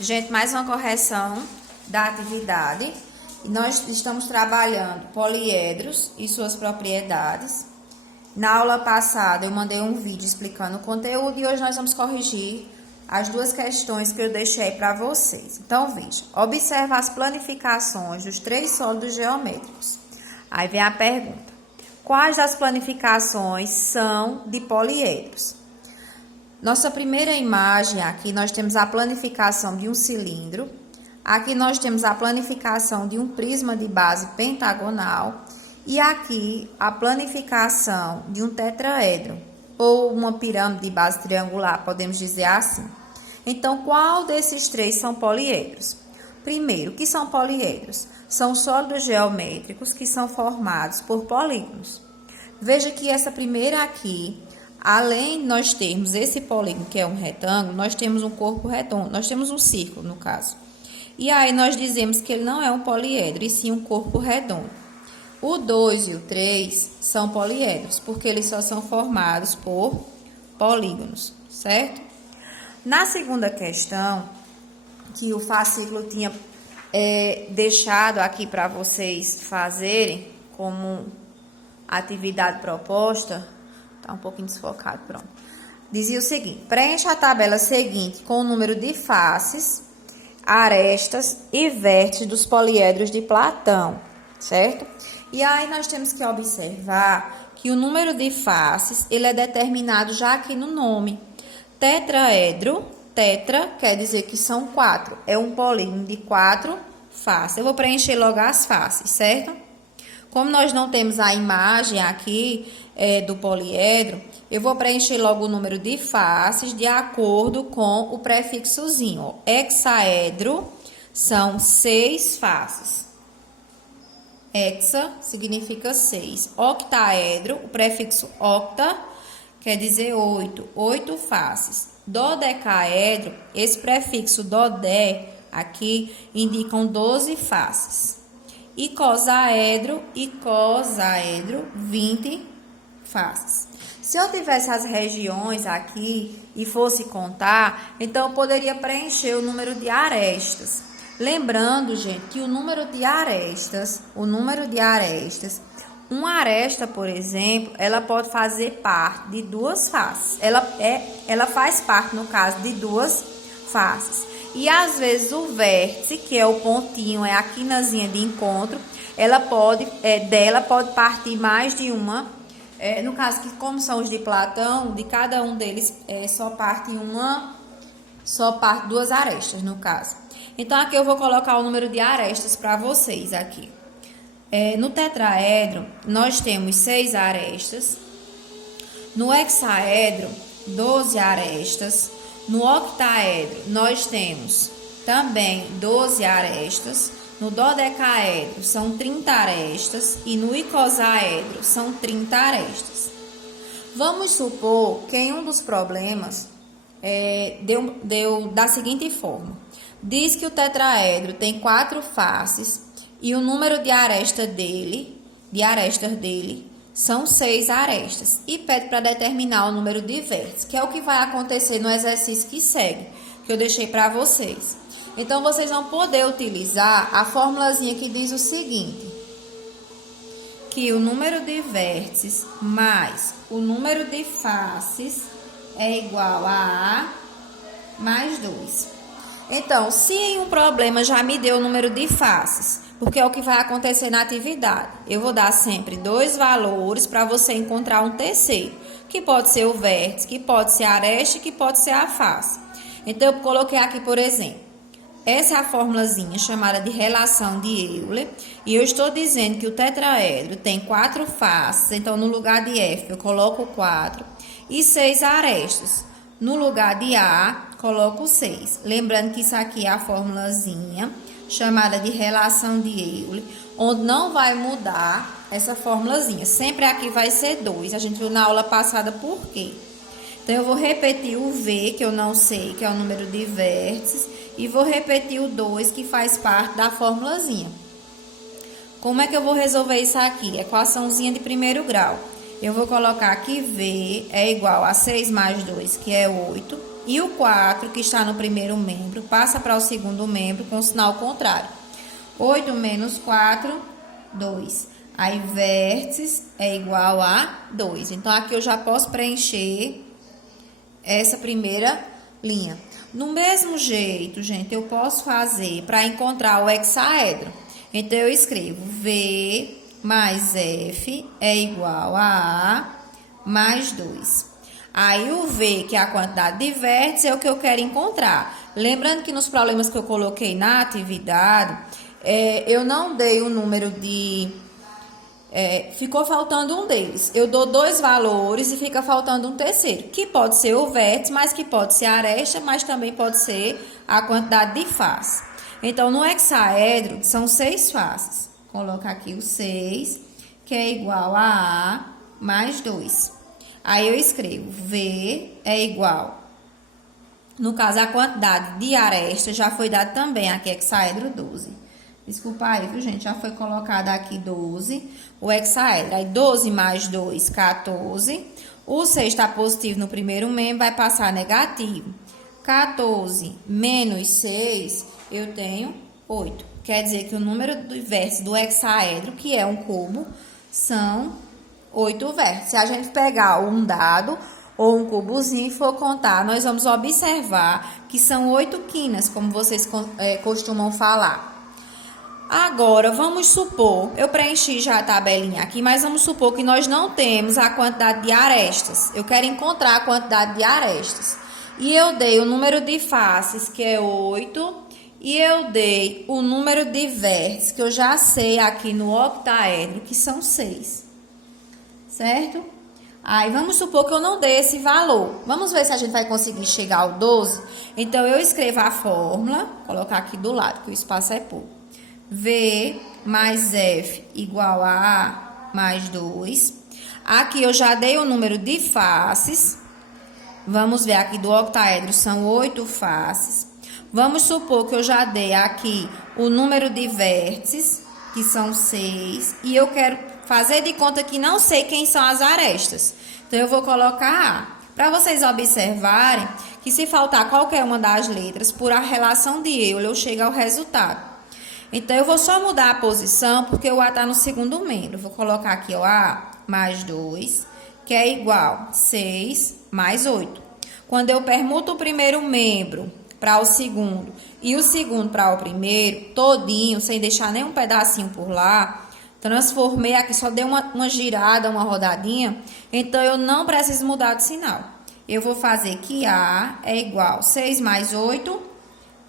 Gente, mais uma correção da atividade. Nós estamos trabalhando poliedros e suas propriedades. Na aula passada eu mandei um vídeo explicando o conteúdo e hoje nós vamos corrigir as duas questões que eu deixei para vocês. Então, veja, observa as planificações dos três sólidos geométricos. Aí vem a pergunta: quais das planificações são de poliedros? Nossa primeira imagem aqui, nós temos a planificação de um cilindro. Aqui nós temos a planificação de um prisma de base pentagonal. E aqui a planificação de um tetraedro, ou uma pirâmide de base triangular, podemos dizer assim. Então, qual desses três são poliedros? Primeiro, o que são poliedros? São sólidos geométricos que são formados por polígonos. Veja que essa primeira aqui, além de nós termos esse polígono, que é um retângulo, nós temos um corpo redondo, nós temos um círculo, no caso. E aí nós dizemos que ele não é um poliedro, e sim um corpo redondo. O 2 e o 3 são poliedros, porque eles só são formados por polígonos, certo? Na segunda questão, que o fascículo tinha deixado aqui para vocês fazerem como atividade proposta, tá um pouquinho desfocado, pronto. Dizia o seguinte: preencha a tabela seguinte com o número de faces, arestas e vértices dos poliedros de Platão, certo? E aí nós temos que observar que o número de faces, ele é determinado já aqui no nome. Tetraedro, tetra quer dizer que são 4, é um polígono de 4 faces. Eu vou preencher logo as faces, certo? Como nós não temos a imagem aqui do poliedro, eu vou preencher logo o número de faces de acordo com o prefixozinho. Hexaedro são 6 faces. Hexa significa 6. Octaedro, o prefixo octa, quer dizer 8. 8 faces. Dodecaedro, esse prefixo dodé aqui indicam 12 faces. Icosaedro, 20 faces. Se eu tivesse as regiões aqui e fosse contar, então eu poderia preencher o número de arestas. Lembrando, gente, que o número de arestas, uma aresta, por exemplo, ela pode fazer parte de duas faces. Ela faz parte, no caso, de duas faces. E às vezes o vértice, que é o pontinho, é a quinazinha de encontro, dela pode partir mais de uma. No caso, que como são os de Platão, de cada um deles só parte duas arestas, no caso. Então, aqui eu vou colocar o número de arestas para vocês aqui. No tetraedro, nós temos 6 arestas. No hexaedro, 12 arestas. No octaedro, nós temos também 12 arestas. No dodecaedro, são 30 arestas. E no icosaedro, são 30 arestas. Vamos supor que em um dos problemas deu da seguinte forma. Diz que o tetraedro tem 4 faces e o número de arestas dele são 6 arestas. E pede para determinar o número de vértices, que é o que vai acontecer no exercício que segue, que eu deixei para vocês. Então, vocês vão poder utilizar a formulazinha que diz o seguinte: que o número de vértices mais o número de faces é igual a A mais 2. Então, se em um problema já me deu o número de faces, porque é o que vai acontecer na atividade, eu vou dar sempre 2 valores para você encontrar um terceiro, que pode ser o vértice, que pode ser a aresta, que pode ser a face. Então, eu coloquei aqui, por exemplo, essa é a formulazinha chamada de relação de Euler, e eu estou dizendo que o tetraedro tem 4 faces, então no lugar de F eu coloco 4, e 6 arestas. No lugar de A, coloco 6. Lembrando que isso aqui é a formulazinha chamada de relação de Euler, onde não vai mudar essa formulazinha. Sempre aqui vai ser 2. A gente viu na aula passada por quê. Então, eu vou repetir o V, que eu não sei, que é o número de vértices, e vou repetir o 2, que faz parte da formulazinha. Como é que eu vou resolver isso aqui? Equaçãozinha de primeiro grau. Eu vou colocar aqui V é igual a 6 mais 2, que é 8, E o 4, que está no primeiro membro, passa para o segundo membro com o sinal contrário. 8 menos 4, 2. Aí, vértices é igual a 2. Então, aqui eu já posso preencher essa primeira linha. No mesmo jeito, gente, eu posso fazer para encontrar o hexaedro. Então, eu escrevo V mais F é igual a mais 2. Aí, o V, que é a quantidade de vértices, é o que eu quero encontrar. Lembrando que nos problemas que eu coloquei na atividade, eu não dei o número de... ficou faltando um deles. Eu dou 2 valores e fica faltando um terceiro, que pode ser o vértice, mas que pode ser a aresta, mas também pode ser a quantidade de faces. Então, no hexaedro, são 6 faces. Coloca aqui o 6, que é igual a mais 2. Aí, eu escrevo V é igual... No caso, a quantidade de aresta já foi dada também aqui, hexaedro 12. Desculpa aí, viu, gente? Já foi colocado aqui 12, o hexaedro. Aí, 12 mais 2, 14. O 6 está positivo no primeiro membro, vai passar negativo. 14 menos 6, eu tenho 8. Quer dizer que o número de vértices do hexaedro, que é um cubo, são 8 vértices. Se a gente pegar um dado ou um cubozinho e for contar, nós vamos observar que são 8 quinas, como vocês costumam falar. Agora, vamos supor, eu preenchi já a tabelinha aqui, mas vamos supor que nós não temos a quantidade de arestas. Eu quero encontrar a quantidade de arestas. E eu dei o número de faces, que é 8, e eu dei o número de vértices, que eu já sei aqui no octaedro, que são 6. Certo? Aí, vamos supor que eu não dei esse valor. Vamos ver se a gente vai conseguir chegar ao 12. Então, eu escrevo a fórmula, colocar aqui do lado, que o espaço é pouco. V mais F igual a A mais 2. Aqui eu já dei o número de faces. Vamos ver aqui do octaedro, são 8 faces. Vamos supor que eu já dei aqui o número de vértices, que são 6. E eu quero fazer de conta que não sei quem são as arestas. Então, eu vou colocar A. Para vocês observarem que se faltar qualquer uma das letras, por a relação de Euler, eu chego ao resultado. Então, eu vou só mudar a posição, porque o A está no segundo membro. Vou colocar aqui o A mais 2, que é igual a 6 mais 8. Quando eu permuto o primeiro membro para o segundo e o segundo para o primeiro, todinho, sem deixar nenhum pedacinho por lá, transformei aqui, só dei uma girada, uma rodadinha, então eu não preciso mudar de sinal. Eu vou fazer que A é igual a 6 mais 8,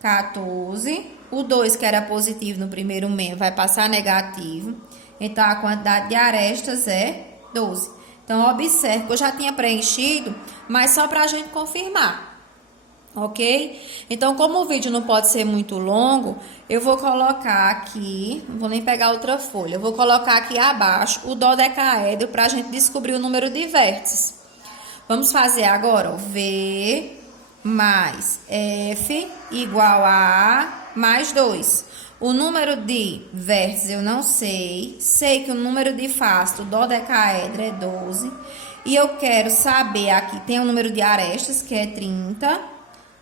14. O 2, que era positivo no primeiro membro, vai passar negativo. Então, a quantidade de arestas é 12. Então, observe que eu já tinha preenchido, mas só para a gente confirmar. Ok? Então, como o vídeo não pode ser muito longo, eu vou colocar aqui, não vou nem pegar outra folha, eu vou colocar aqui abaixo o dodecaedro para a gente descobrir o número de vértices. Vamos fazer agora, ó, V mais F igual a A mais 2. O número de vértices eu não sei. Sei que o número de face do dodecaedro é 12. E eu quero saber aqui, tem o número de arestas, que é 30,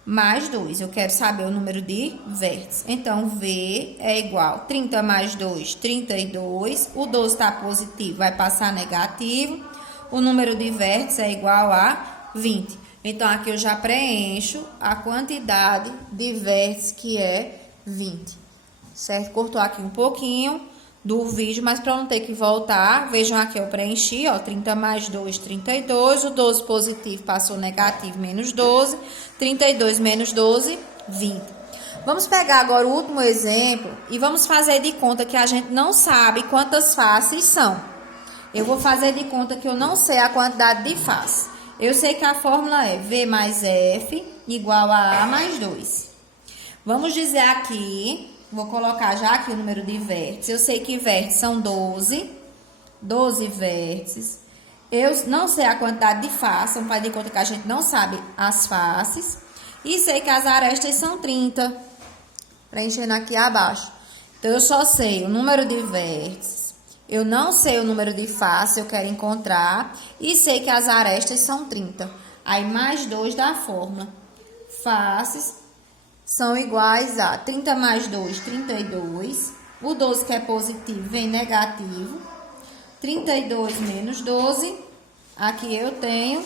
mais 2. Eu quero saber o número de vértices. Então, V é igual a 30 mais 2, 32. O 12 está positivo, vai passar negativo. O número de vértices é igual a 20. Então, aqui eu já preencho a quantidade de vértices, que é 20. Certo? Cortou aqui um pouquinho do vídeo, mas para não ter que voltar, vejam aqui, eu preenchi, ó, 30 mais 2, 32. O 12 positivo passou negativo, menos 12. 32 menos 12, 20. Vamos pegar agora o último exemplo e vamos fazer de conta que a gente não sabe quantas faces são. Eu vou fazer de conta que eu não sei a quantidade de faces. Eu sei que a fórmula é V mais F igual a A mais 2. Vamos dizer aqui, vou colocar já aqui o número de vértices. Eu sei que vértices são 12. 12 vértices. Eu não sei a quantidade de faces, vamos fazer de conta que a gente não sabe as faces. E sei que as arestas são 30. Preenchendo aqui abaixo. Então, eu só sei o número de vértices. Eu não sei o número de faces, eu quero encontrar. E sei que as arestas são 30. Aí, mais 2 da fórmula. faces são iguais a 30 mais 2, 32. O 12 que é positivo vem negativo. 32 menos 12, aqui eu tenho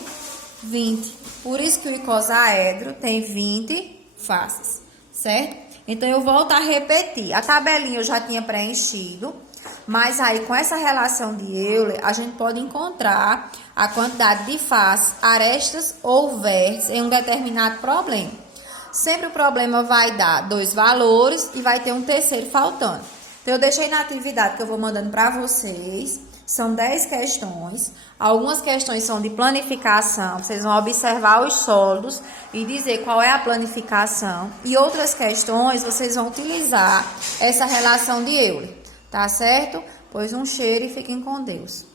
20. Por isso que o icosaedro tem 20 faces, certo? Então, eu volto a repetir. A tabelinha eu já tinha preenchido, mas aí com essa relação de Euler, a gente pode encontrar a quantidade de faces, arestas ou vértices em um determinado problema. Sempre o problema vai dar 2 valores e vai ter um terceiro faltando. Então, eu deixei na atividade que eu vou mandando para vocês. São 10 questões. Algumas questões são de planificação. Vocês vão observar os sólidos e dizer qual é a planificação. E outras questões vocês vão utilizar essa relação de Euler. Tá certo? Pois um cheiro e fiquem com Deus.